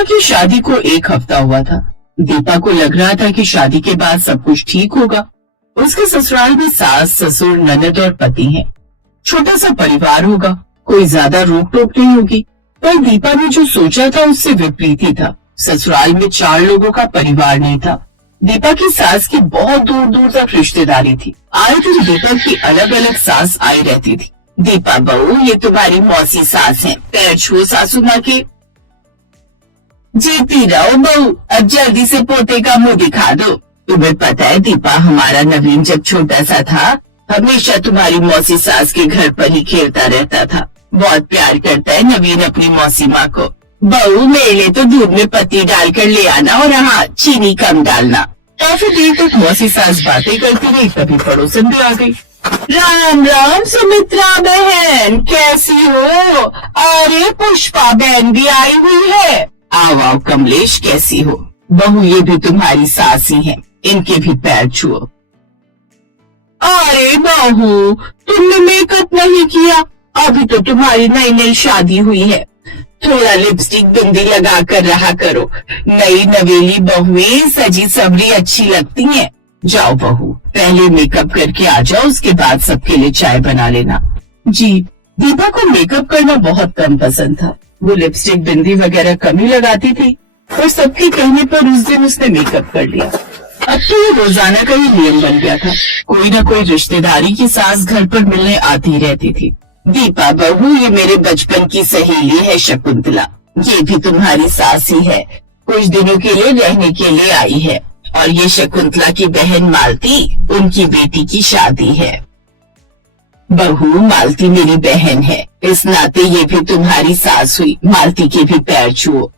दीपा की शादी को 1 हफ्ता हुआ था। दीपा को लग रहा था कि शादी के बाद सब कुछ ठीक होगा। उसके ससुराल में सास, ससुर, ननद और पति हैं। छोटा सा परिवार होगा, कोई ज्यादा रोक टोक नहीं होगी। पर दीपा ने जो सोचा था उससे विपरीत ही था। ससुराल में 4 लोगों का परिवार नहीं था। दीपा की सास की बहुत दूर दूर तक रिश्तेदारी थी। आए दिन दीपा की अलग अलग सास आई रहती थी। दीपा बहू, ये तुम्हारी मौसी सास है, पैर छुओ सासू माँ के। जीती रहो बहू, अब जल्दी से पोते का मुंह दिखा दो। तुम्हें पता है दीपा, हमारा नवीन जब छोटा सा था हमेशा तुम्हारी मौसी सास के घर पर ही खेलता रहता था। बहुत प्यार करता है नवीन अपनी मौसी माँ को। बहू, मेरे लिए तो दूध में पत्ती डालकर ले आना और हाँ, चीनी कम डालना। काफी देर तक मौसी सास बातें करती रही, तभी पड़ोसन भी आ गई। राम राम सुमित्रा बहन, कैसी हो? अरे पुष्पा बहन भी आई हुई है। आओ आओ कमलेश, कैसी हो? बहू, ये भी तुम्हारी सास ही है, इनके भी पैर छुओ। अरे बहू, तुमने मेकअप नहीं किया? अभी तो तुम्हारी नई नई शादी हुई है। थोड़ा लिपस्टिक बिंदी लगा कर रहा करो। नई नवेली बहुएं सजी सबरी अच्छी लगती हैं। जाओ बहू, पहले मेकअप करके आ जाओ, उसके बाद सबके लिए चाय बना लेना। जी। दीपा को मेकअप करना बहुत कम पसंद था। वो लिपस्टिक बिंदी वगैरह कम ही लगाती थी और सबके कहने पर उस दिन उसने मेकअप कर लिया। अब तो ये रोजाना का ही नियम बन गया था। कोई न कोई रिश्तेदारी की सास घर पर मिलने आती रहती थी। दीपा बहू, ये मेरे बचपन की सहेली है शकुंतला। ये भी तुम्हारी सास ही है, कुछ दिनों के लिए रहने के लिए आई है। और ये शकुंतला की बहन मालती, उनकी बेटी की शादी है। बहू, मालती मेरी बहन है, इस नाते ये भी तुम्हारी सास हुई। मालती के भी पैर छुओ।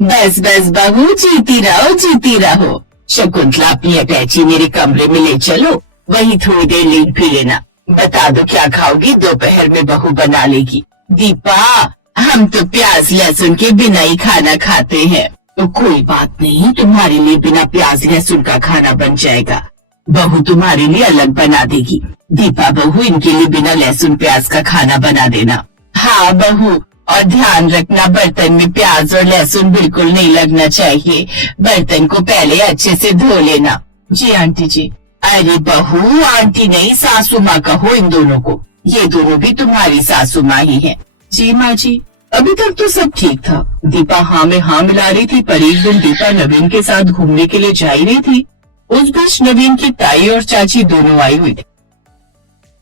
बस बस बहू, जीती रहो जीती रहो। शकुंतला, अपनी अटैची मेरे कमरे में ले चलो, वहीं थोड़ी देर लेट भी लेना। बता दो क्या खाओगी? दोपहर में बहू बना लेगी। दीपा, हम तो प्याज लहसुन के बिना ही खाना खाते हैं। तो कोई बात नहीं, तुम्हारे लिए बिना प्याज लहसुन का खाना बन जाएगा। बहू तुम्हारे लिए अलग बना देगी। दीपा बहू, इनके लिए बिना लहसुन प्याज का खाना बना देना। हाँ बहू, और ध्यान रखना बर्तन में प्याज और लहसुन बिल्कुल नहीं लगना चाहिए। बर्तन को पहले अच्छे से धो लेना। जी आंटी जी। अरे बहू, आंटी नहीं, सासू माँ कहो इन दोनों को। ये दोनों भी तुम्हारी सासू माँ ही है। जी माँ जी। अभी तक तो सब ठीक था। दीपा हाँ में हाँ मिला रही थी, पर एक दिन दीपा नवीन के साथ घूमने के लिए जा ही रही थी। उस बीच नवीन की ताई और चाची दोनों आई हुई थी।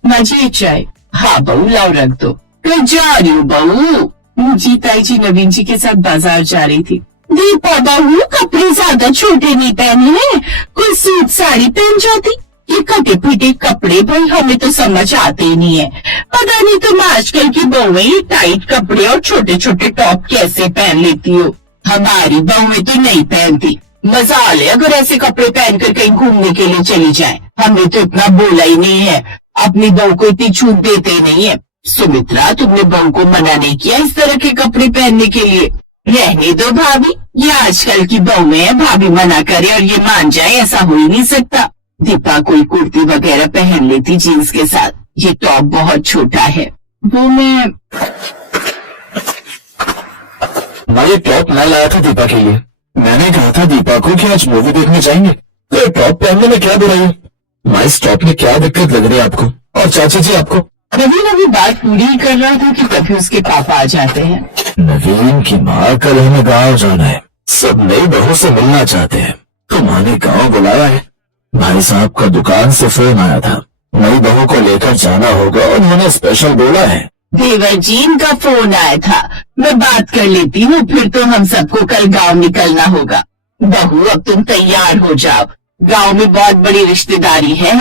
माँ जी, एक चाय। हाँ बहू, लाओ रख दो। कहीं जा रही हूँ बहू? जी ताई जी नवीन जी के साथ बाजार जा रही थी। दीपा बहू, कपड़े ज्यादा छोटे नहीं पहने हैं, कोई सूट साड़ी पहन जाती। ये कटे पिटे कपड़े भाई हमें तो समझ आते ही नहीं है। पता नहीं तुम आजकल की बहुएं टाइट कपड़े और छोटे छोटे टॉप कैसे पहन लेती हो। हमारी बहुएं तो नहीं पहनती। मजा ले अगर ऐसे कपड़े पहनकर कहीं घूमने के लिए चली जाए। हमने तो इतना बोला ही नहीं है, अपनी बहू को इतनी छूट देते ही नहीं है। सुमित्रा, तुमने बहू को मना नहीं किया इस तरह के कपड़े पहनने के लिए? रहने दो भाभी, ये आजकल की बहुएं हैं, भाभी मना करे और ये मान जाए, ऐसा हो ही नहीं सकता। दीपा कोई कुर्ती वगैरह पहन लेती जीन्स के साथ। ये टॉप बहुत छोटा है। वो मैं टॉप मैं लाया था दीपा के लिए। मैंने कहा था दीपा को कि आज मूवी देखने जाएंगे, तो ये टॉप पहनने में क्या बुराई है? माँ, इस टॉप में क्या दिक्कत लग रही है आपको? और चाची जी आपको? नवीन अभी बात पूरी ही कर रहा था कि तभी उसके पापा आ जाते हैं। नवीन की माँ, कल हमें गाँव जाना है, सब नई बहू से मिलना चाहते हैं, तो माँ ने गाँव बुलाया है। भाई साहब का दुकान से फोन आया था, नई बहू को लेकर जाना होगा, उन्होंने स्पेशल बोला है। देवर जी, इनका फोन आया था, मैं बात कर लेती हूँ, फिर तो हम सबको कल गांव निकलना होगा। बहू, अब तुम तैयार हो जाओ, गांव में बहुत बड़ी रिश्तेदारी है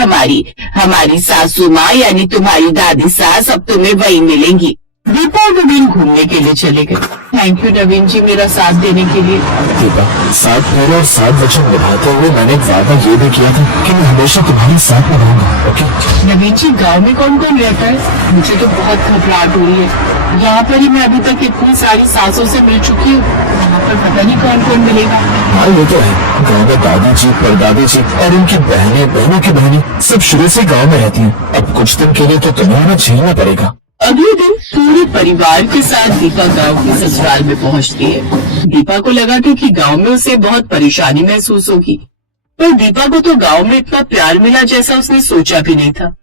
हमारी सासू माँ यानी तुम्हारी दादी सास अब तुम्हें वही मिलेंगी। दीपा और नवीन घूमने के लिए चले गए। थैंक यू नवीन जी, मेरा साथ देने के लिए। दीपा, 7 फेरे और 7 वचन निभाते हुए मैंने एक वादा ये भी किया था कि मैं हमेशा तुम्हारे साथ निभाऊंगा। ओके नवीन जी, गांव में कौन कौन रहता है? मुझे तो बहुत घबराहट हो रही है। यहाँ पर ही मैं अभी तक इतनी सारी सासों से मिल चुकी हूँ, यहाँ पर पता नहीं कौन कौन मिलेगा। हाँ ये तो है, गाँव में दादी जी, परदादी जी और उनकी बहनें, बहनों की बहनें सब शुरू से गाँव में रहती हैं। अब कुछ दिन के लिए तो तुम्हें उन्हें झेलना पड़ेगा। अगले दिन पूरे परिवार के साथ दीपा गांव के ससुराल में पहुंचती है। दीपा को लगा था कि गांव में उसे बहुत परेशानी महसूस होगी, पर दीपा को तो गांव में इतना प्यार मिला जैसा उसने सोचा भी नहीं था।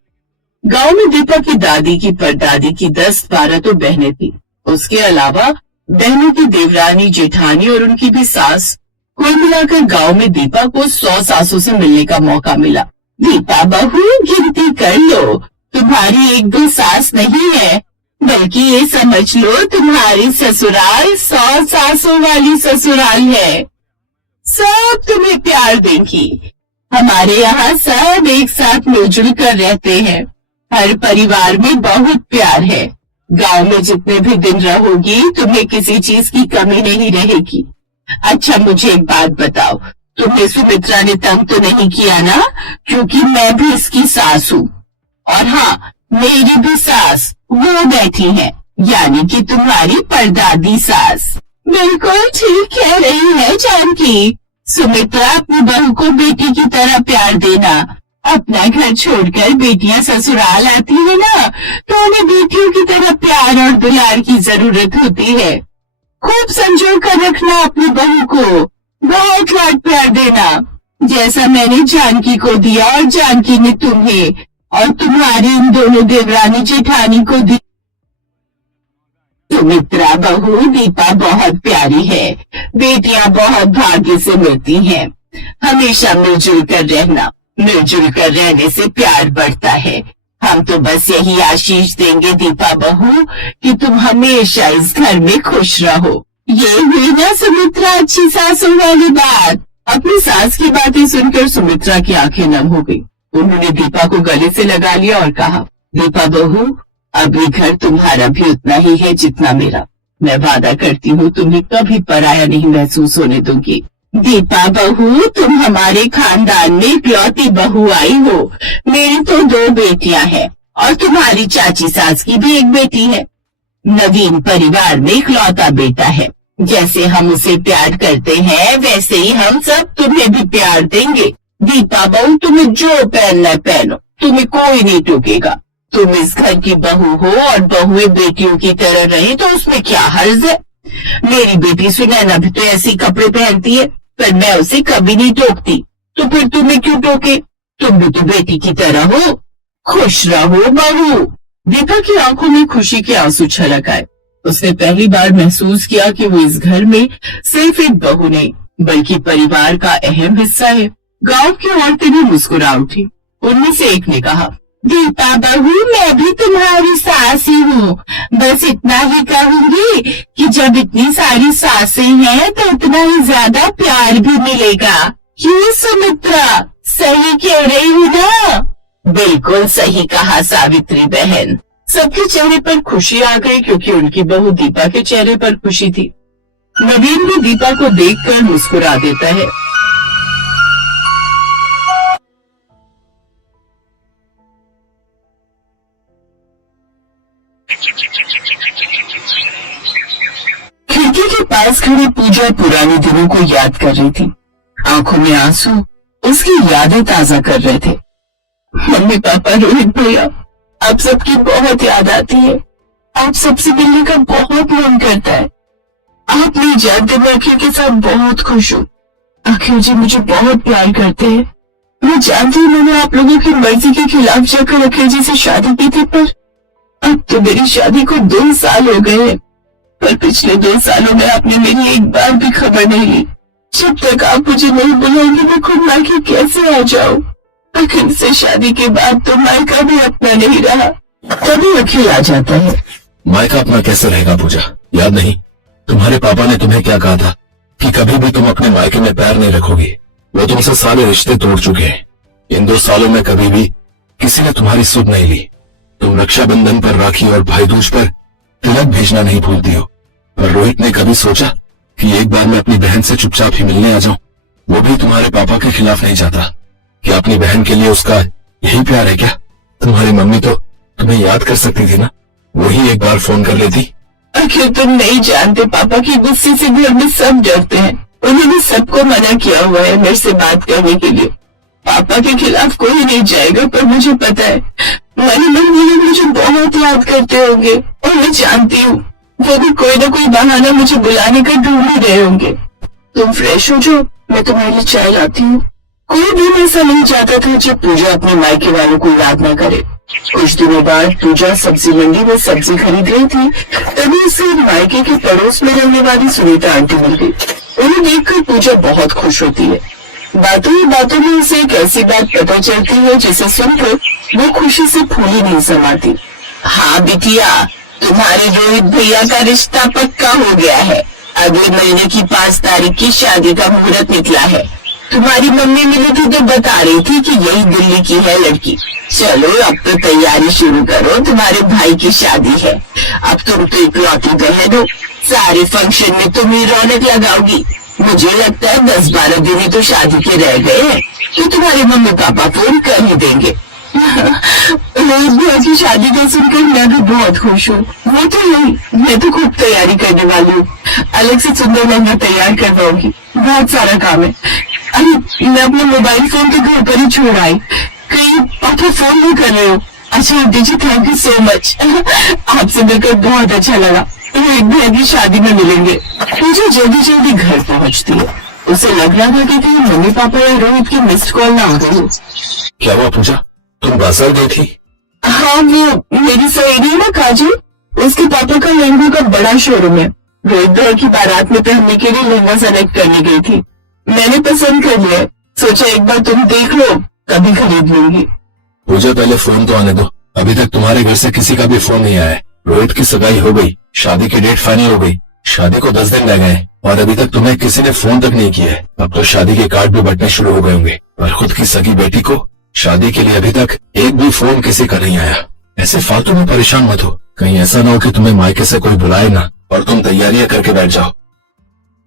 गांव में दीपा की दादी की परदादी की 10-12 तो बहनें थी। उसके अलावा बहनों की देवरानी, जेठानी और उनकी भी सास। कुल मिलाकर गांव में दीपा को 100 सासों से मिलने का मौका मिला। दीपा बहू, गिनती कर लो, तुम्हारी 1-2 सास नहीं है, बल्कि ये समझ लो तुम्हारी ससुराल 100 सासों वाली ससुराल है। सब तुम्हें प्यार देंगी। हमारे यहाँ सब एक साथ मिलजुल कर रहते हैं। हर परिवार में बहुत प्यार है। गांव में जितने भी दिन रहोगी तुम्हें किसी चीज की कमी नहीं रहेगी। अच्छा, मुझे एक बात बताओ, तुम्हें सुमित्रा ने तंग तो नहीं किया ना? क्योंकि मैं भी इसकी सास हूँ। और हाँ, मेरी भी सास वो बैठी है, यानी कि तुम्हारी परदादी सास। बिल्कुल ठीक कह रही है जानकी। सुमित्रा, अपनी बहू को बेटी की तरह प्यार देना। अपना घर छोड़कर बेटियां ससुराल आती है ना, तो उन्हें बेटियों की तरह प्यार और दुलार की जरूरत होती है। खूब संजो कर रखना अपनी बहू को, बहुत लाड प्यार देना, जैसा मैंने जानकी को दिया और जानकी ने तुम्हें, और तुम्हारी इन दोनों देवरानी जेठानी को दी। सुमित्रा बहू, दीपा बहुत प्यारी है। बेटियां बहुत भाग्य से मिलती हैं। हमेशा मिलजुल कर रहना। मिलजुल कर रहने से प्यार बढ़ता है। हम तो बस यही आशीष देंगे दीपा बहू कि तुम हमेशा इस घर में खुश रहो। ये हुई ना सुमित्रा अच्छी सासों वाली बात। अपनी सास की बातें सुनकर सुमित्रा की आंखें नम हो गई। उन्होंने दीपा को गले से लगा लिया और कहा, दीपा बहू, अब ये घर तुम्हारा भी उतना ही है जितना मेरा। मैं वादा करती हूँ तुम्हें कभी पराया नहीं महसूस होने दूंगी। दीपा बहू, तुम हमारे खानदान में इकलौती बहू आई हो। मेरी तो 2 बेटियां हैं और तुम्हारी चाची सास की भी एक बेटी है। नवीन परिवार में इकलौता बेटा है। जैसे हम उसे प्यार करते हैं वैसे ही हम सब तुम्हें भी प्यार देंगे। दीपा बहू, तुम्हें जो पहनना है पहनो, तुम्हें कोई नहीं टोकेगा। तुम इस घर की बहू हो और बहुएं बेटियों की तरह रहे तो उसमें क्या हर्ज है। मेरी बेटी सुनैना भी तो ऐसी कपड़े पहनती है, पर मैं उसे कभी नहीं टोकती। तो फिर तुम्हें क्यों टोके? तुम भी तो बेटी की तरह हो। खुश रहो बहू। दीपा की आंखों में खुशी के आंसू छलक आए। उसने पहली बार महसूस किया कि वो इस घर में सिर्फ एक बहू नहीं बल्कि परिवार का अहम हिस्सा है। गांव की औरतें भी मुस्कुरा उठी। उनमें से एक ने कहा, दीपा बहू, मैं भी तुम्हारी सास ही हूँ। बस इतना ही कहूंगी कि जब इतनी सारी सासें हैं तो उतना ही ज्यादा प्यार भी मिलेगा। क्यों सुमित्रा, सही कह रही हूँ ना? बिल्कुल सही कहा सावित्री बहन। सबके चेहरे पर खुशी आ गई क्योंकि उनकी बहू दीपा के चेहरे पर खुशी थी। नवीन भी दीपा को देखकर मुस्कुरा देता है। खिड़की के पास खड़ी पूजा पुराने दिनों को याद कर रही थी। आंखों में आंसू उसकी यादें ताजा कर रहे थे। मम्मी पापा, रोहित भैया, आप सबकी बहुत याद आती है। आप सबसे मिलने का बहुत मन करता है। आप नहीं जानते, मैं अखिल के साथ बहुत खुश हूँ। अखिल जी मुझे बहुत प्यार करते हैं। मैं जानती हूँ मैंने आप लोगों की मर्जी के खिलाफ जाकर अखिल जी से शादी की थी, पर अब तो मेरी शादी को 2 साल हो गए हैं। पर पिछले 2 सालों में आपने मेरी एक बार भी खबर नहीं ली। जब तक आप मुझे नहीं बुलाएंगे मैं खुद मायके कैसे आ जाऊं? अखिल से शादी के बाद तो मायका भी अपना नहीं रहा। तभी अखिल आ जाता है। मायका अपना कैसे रहेगा पूजा? याद नहीं तुम्हारे पापा ने तुम्हें क्या कहा था कि कभी भी तुम अपने मायके में पैर नहीं रखोगी। वो तुमसे सारे रिश्ते तोड़ चुके हैं। इन 2 सालों में कभी भी किसी ने तुम्हारी सुध नहीं ली। तुम रक्षाबंधन पर राखी और भाई दूज पर तिलक भेजना नहीं भूलती हो। पर रोहित ने कभी सोचा कि एक बार मैं अपनी बहन से चुपचाप ही मिलने आ जाऊं? वो भी तुम्हारे पापा के खिलाफ नहीं चाहता। क्या अपनी बहन के लिए उसका यही प्यार है क्या? तुम्हारी मम्मी तो तुम्हें याद कर सकती थी ना, वही एक बार फोन कर लेती। अखिल, तुम नहीं जानते, पापा के गुस्से से घर में सब डरते हैं। उन्होंने सबको मना किया हुआ है मेरे से बात करने के लिए। पापा के खिलाफ कोई नहीं जाएगा, पर मुझे पता है मन मन वो लोग मुझे बहुत याद करते होंगे और मैं जानती हूँ वो भी कोई ना कोई बहाना मुझे बुलाने का ढूंढ ही रहे होंगे। तुम फ्रेश हो जाओ, मैं तुम्हारे लिए चाय लाती हूँ। कोई दिन ऐसा नहीं चाहता था जब पूजा अपने मायके वालों को याद न करे। कुछ दिनों बाद पूजा सब्जी मंडी में सब्जी खरीद रही थी, तभी उसे मायके के पड़ोस में रहने वाली सुनीता आंटी मिल गई। उन्हें देखकर पूजा बहुत खुश होती है। बातों ही बातों में उसे एक ऐसी बात पता चलती है जिसे सुनकर वो खुशी से फूली नहीं समाती। हाँ बिटिया, तुम्हारे रोहित भैया का रिश्ता पक्का हो गया है। अगले महीने की 5 तारीख की शादी का मुहूर्त निकला है। तुम्हारी मम्मी मिली थी तो बता रही थी कि यही दिल्ली की है लड़की। चलो अब तो तैयारी शुरू करो, तुम्हारे भाई की शादी है। अब तुम तो इकलौती बहन हो, सारे फंक्शन में तुम ही रौनक लगाओगी। मुझे लगता है 10-12 दिन ही तो शादी के रह गए हैं, तो तुम्हारे मम्मी पापा फोन कर ही देंगे। रोहित भैया की शादी का सुनकर मैं भी बहुत खुश हूँ। वो तो नहीं, मैं तो खूब तैयारी करने वाली हूँ। अलग से सुंदर लहंगा तैयार करवाऊंगी, बहुत सारा काम है। अरे मैं अपने मोबाइल फोन के घर पर ही छोड़ आई, कहीं पापा फोन नहीं कर रहे हो? अच्छा aunty ji, thank you so much. आपसे मिलकर बहुत अच्छा लगा। रोहित भैया की शादी में मिलेंगे। मुझे जल्दी जल्दी घर पहुँचती है। उसे लग रहा था कि कहीं मम्मी पापा या रोहित की मिस्ड कॉल ना आ गई हो। क्या हुआ पूजा, तुम बाजार गई थी? हाँ, वो मेरी सहेली है ना काजल, उसके पापा का लहंगा का बड़ा शोरूम है। रोहित भैया की बारात में पहनने के लिए लहंगा सेलेक्ट करने गई थी। मैंने पसंद कर लिया, सोचा एक बार तुम देख लो, तभी खरीद लूंगी। पूजा पहले फोन तो आने दो। अभी तक तुम्हारे घर से किसी का भी फोन नहीं आया है। रोहित की सगाई हो गई, शादी की डेट फाइनल हो गई, शादी को 10 दिन रह गए और अभी तक तुम्हें किसी ने फोन तक नहीं किया है। अब तो शादी के कार्ड भी बंटने शुरू हो गए होंगे, और खुद की सगी बेटी को शादी के लिए अभी तक एक भी फोन किसी का नहीं आया। ऐसे फालतू में परेशान मत हो, कहीं ऐसा ना हो कि तुम्हें मायके से कोई बुलाए ना और तुम तैयारियां करके बैठ जाओ।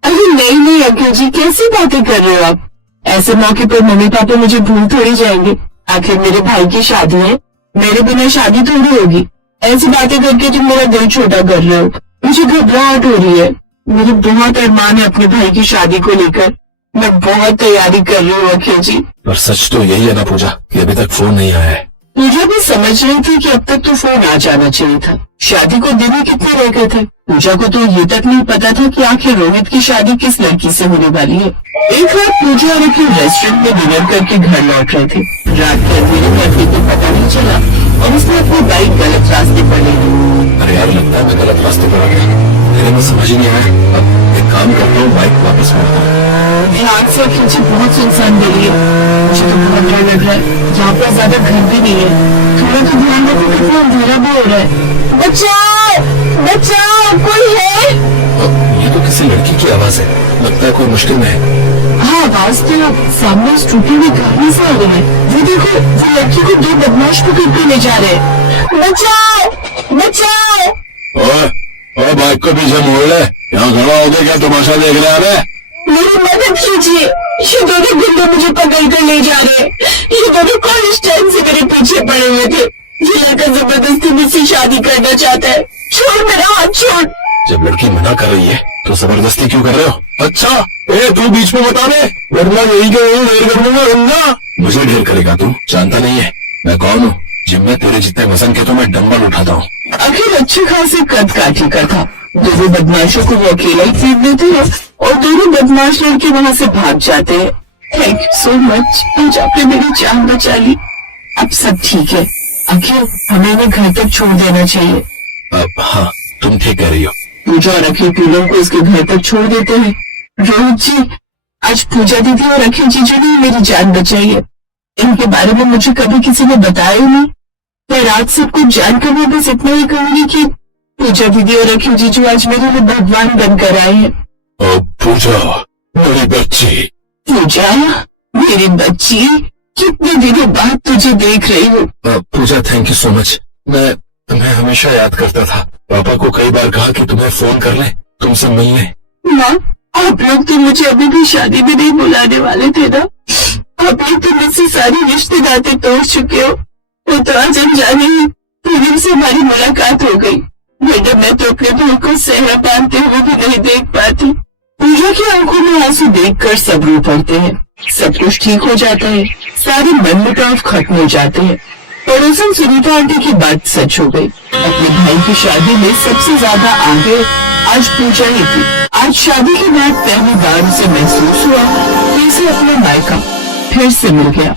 अरे नहीं नहीं अंकल जी, कैसी बातें कर रहे हो आप? ऐसे मौके पर मम्मी पापा मुझे भूल थोड़ी जाएंगे। आखिर मेरे भाई की शादी है, मेरे बिना शादी थोड़ी होगी। ऐसी बातें करके तुम मेरा दिल छोटा कर रहे हो। मुझे घबराहट हो रही है। मेरे बहुत अरमान है अपने भाई की शादी को लेकर। मैं बहुत तैयारी कर रही हूँ अखिल जी। पर सच तो यही है ना पूजा कि अभी तक फोन नहीं आया है। पूजा भी समझ रही थी कि अब तक तो फोन आ जाना चाहिए था। शादी को दिन ही कितने रह गए थे। पूजा को तो ये तक नहीं पता था कि आखिर रोहित की शादी किस लड़की से होने वाली है। एक रात पूजा और अखिल रेस्टोरेंट में डिनर करके घर लौट रहे थे। रात के अंधेरे में अखिल को पता नहीं चला और उसने अपनी बाइक गलत रास्ते पर ले ली। अरे यार, लगता है मैं गलत रास्ते पर आ गया। मेरे को समझ ही नहीं आया। अब एक काम करता हूँ, बाइक वापस मोड़ता हूँ। ध्यान से अखिल जी, बहुत सुनसान गली है। मुझे तो बहुत डर लग रहा है। यहाँ पर ज्यादा घर भी नहीं है। थोड़ा तो ध्यान रखो, कितना अंधेरा भी हो रहा है। बचाओ बचाओ, कोई है? ये तो किसी लड़की की आवाज है, लगता है कोई मुश्किल में है। हाँ, आवाज तो सामने उस टूटी हुई गाड़ी से आ रही है। वो देखो, वो लड़की को 2 बदमाश पकड़ के ले जा रहे हैं। बचाओ बचाओ। ओए बाइक को पीछे मोड़ ले, यहाँ खड़ा होके क्या तमाशा देख रहे हैं? मेरी मदद कीजिए, ये दोनों गुंडे मुझे पकड़ कर ले जा रहे हैं। ये दोनों कॉलेज टाइम से मेरे पीछे पड़े हुए थे। ये लड़का जबरदस्ती मुझसे शादी करना चाहता है। छोड़ मेरा हाथ, छोड़। जब लड़की मना कर रही है तो जबरदस्ती क्यों कर रहे हो? अच्छा, तू बीच में बता दे, वरना यही के यही ढेर कर दूंगा। रंगा मुझे ढेर करेगा तू? जानता नहीं है मैं कौन हूँ? जिम में तेरे जितने वजन के तो मैं डंबल उठाता हूँ। आखिर अच्छे खासे कद काठी का था। दोनों बदमाशों को वो अकेला ही खरीद देते हैं और दोनों बदमाश लड़के वहाँ से भाग जाते हैं। थैंक यू सो मच, आज आपने मेरी जान बचा ली। अब सब ठीक है। अखिल, हमें इन्हें घर तक छोड़ देना चाहिए। अब हाँ, तुम ठीक कह रही हो। पूजा और अखिल तीनों को इसके घर तक छोड़ देते हैं। रोहित जी, आज पूजा दीदी और अखिल जीजू ने मेरी जान बचाई है। इनके बारे में मुझे कभी किसी ने बताया ही नहीं। मैं रात सब कुछ जानकर मैं बस इतना ही कहूंगी कि पूजा दीदी और अखिल जीजू आज मेरे लिए भगवान बनकर आए हैं। पूजा मेरी बच्ची। पूजा मेरी बच्ची, कितने दिनों बाद तुझे देख रही हूँ। पूजा, थैंक यू सो मच। मैं तुम्हें हमेशा याद करता था। पापा को कई बार कहा कि तुम्हें फोन कर ले, तुमसे मिलने। माँ, आप लोग तो मुझे अभी भी शादी में नहीं बुलाने वाले थे ना? आप लोग तो मुझसे सारी रिश्तेदारी तोड़ चुके हो। वो तो आज अनजाने ही फिल्म से हमारी मुलाकात हो गई। बेटा, मैं तो अपने भाई को सेहरा बांधते हुए भी नहीं देख पाती। पूजा की आंखों में आंसू देखकर सब रो पड़ते हैं। सब कुछ ठीक हो जाता है, सारे मनमुटाव खत्म हो जाते हैं। पड़ोसन सुनीता आंटी की बात सच हो गई। अपने भाई की शादी में सबसे ज्यादा आगे आज पूजा ही थी। आज शादी के बाद पहली बार उसे महसूस हुआ कि उसे अपना मायका फिर से मिल गया।